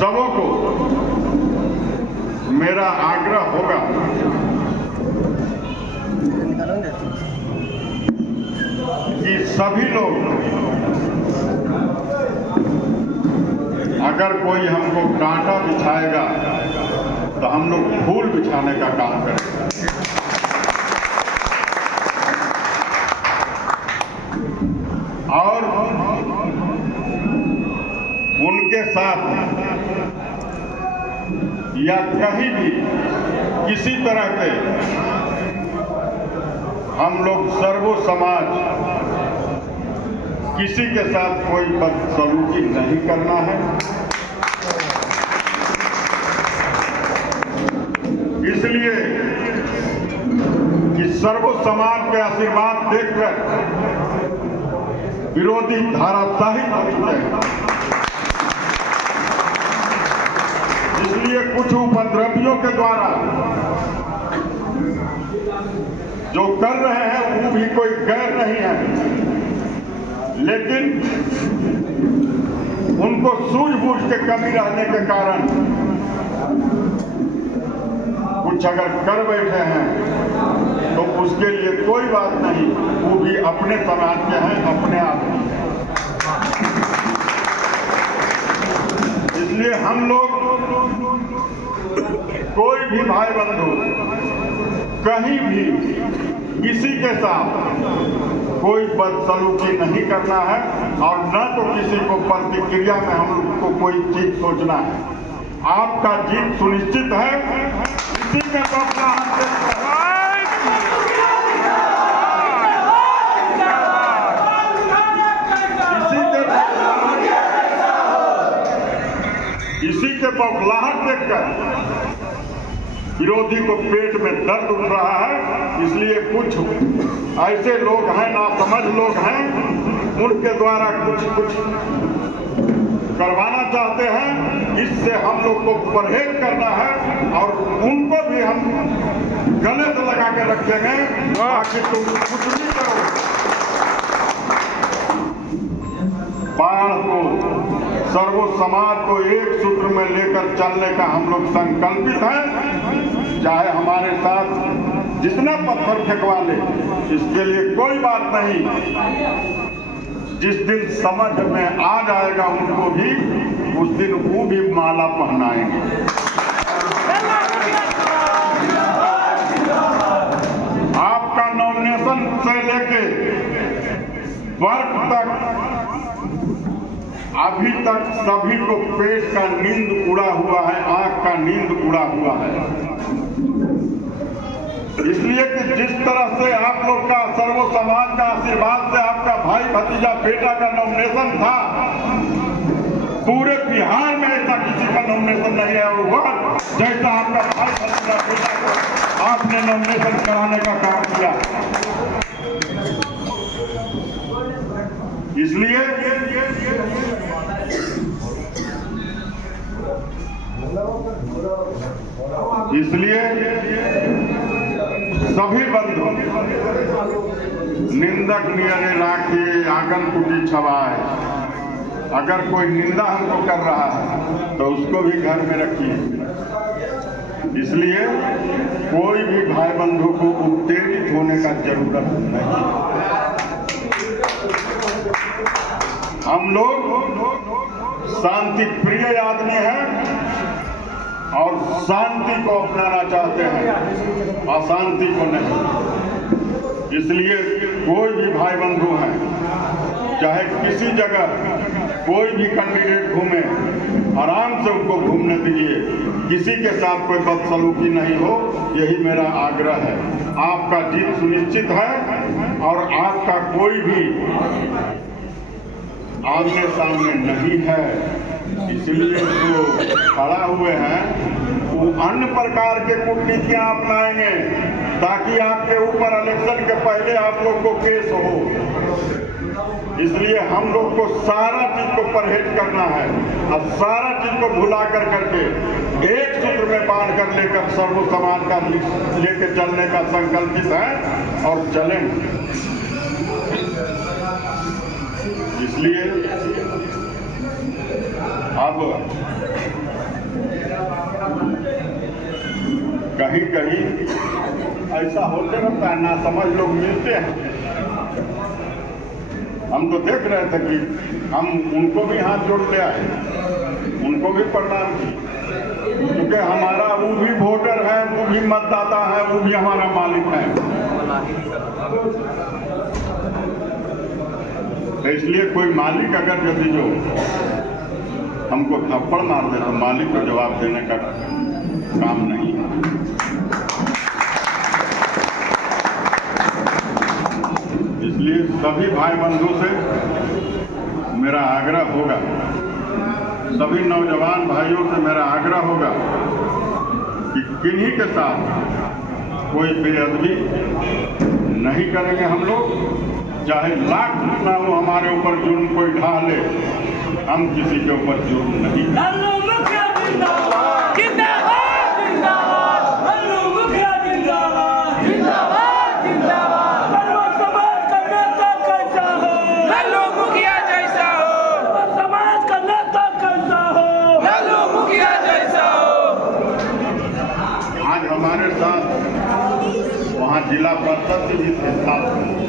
सबों को मेरा आग्रह होगा कि सभी लोग, अगर कोई हमको कांटा बिछाएगा तो हम लोग फूल बिछाने का काम करेंगे। और उनके साथ या कहीं भी किसी तरह के हम लोग सर्वो समाज किसी के साथ कोई बदसलूकी नहीं करना है। इसलिए कि सर्वो समाज के आशीर्वाद देखकर विरोधी धाराशाही हो चुके हैं। इसलिए कुछ उपद्रवियों के द्वारा जो कर रहे हैं वो भी कोई गैर नहीं है, लेकिन उनको सूझबूझ के कमी रहने के कारण कुछ अगर कर बैठे हैं तो उसके लिए कोई बात नहीं, वो भी अपने समाज के हैं, अपने आदमी हैं। इसलिए हम लोग कोई भी भाई बंधु कहीं भी किसी के साथ कोई बदसलूकी नहीं करना है और न तो किसी को प्रतिक्रिया में हम लोग को कोई चीज सोचना है। आपका जीत सुनिश्चित है। इसी के बौखलाहट देखकर विरोधी को पेट में दर्द उठ रहा है। इसलिए कुछ ऐसे लोग हैं, नासमझ लोग हैं, उनके द्वारा कुछ करवाना चाहते हैं। इससे हम लोग को परहेज करना है और उनको भी हम गले से लगा के रखेंगे ताकि तुम कुछ भी करो। बाढ़ को, सर्वो समाज को एक सूत्र में लेकर चलने का हम लोग संकल्पित हैं। चाहे हमारे साथ जितना पत्थर फेंकवा ले, इसके लिए कोई बात नहीं। जिस दिन समझ में आ जाएगा उनको भी, उस दिन वो भी माला पहनाएंगे। आपका नॉमिनेशन से लेके वर्क तक अभी तक सभी को पेट का नींद उड़ा हुआ है, आंख का नींद उड़ा हुआ है। इसलिए कि जिस तरह से आप लोग का सर्वो समाज का आशीर्वाद से आपका भाई भतीजा बेटा का नॉमिनेशन था, पूरे बिहार में ऐसा किसी का नॉमिनेशन नहीं है और वह जैसा आपका भाई भतीजा बेटा को आपने नॉमिनेशन कराने का काम किया। इसलिए सभी बंधु निंदक नियरे राखी आंगन कुटी छवाए। अगर कोई निंदा हमको कर रहा है तो उसको भी घर में रखिए। इसलिए कोई भी भाई बंधु को उत्तेजित होने का जरूरत नहीं। हम लोग शांति प्रिय आदमी हैं और शांति को अपनाना चाहते हैं, अशांति को नहीं। इसलिए कोई भी भाई बंधु हैं, चाहे किसी जगह कोई भी कैंडिडेट घूमे, आराम से उनको घूमने दीजिए। किसी के साथ कोई बदसलूकी नहीं हो, यही मेरा आग्रह है। आपका जीत सुनिश्चित है और आपका कोई भी आमने सामने नहीं है। इसलिए जो खड़ा हुए हैं वो अन्य प्रकार के कूटनीतियां अपनाएंगे ताकि आपके ऊपर इलेक्शन के पहले आप लोग को केस हो। इसलिए हम लोग को सारा चीज को परहेज करना है और सारा चीज को भुला कर करके एक सूत्र में बांध कर लेकर सर्व समाज का लेके चलने का संकल्पित है और चलेंगे। इसलिए अब कहीं कहीं ऐसा होते रहता है, नासमझ लोग मिलते हैं। हम तो देख रहे थे कि हम उनको भी हाथ जोड़ ले आए, उनको भी प्रणाम किए, क्योंकि हमारा वो भी वोटर है, वो भी मतदाता है, वो भी हमारा मालिक है। तो इसलिए कोई मालिक अगर यदि जो हमको थप्पड़ मार दे तो मालिक को जवाब देने का काम नहीं है। इसलिए सभी भाई बंधु से मेरा आग्रह होगा, सभी नौजवान भाइयों से मेरा आग्रह होगा कि किन्हीं के साथ कोई बेअदबी नहीं करेंगे हम लोग। चाहे लाख ना हो हमारे ऊपर जुर्म कोई ढाले, हम किसी के ऊपर जुर्म नहीं आज हमारे साथ वहाँ जिला परिषद भी थे साथ,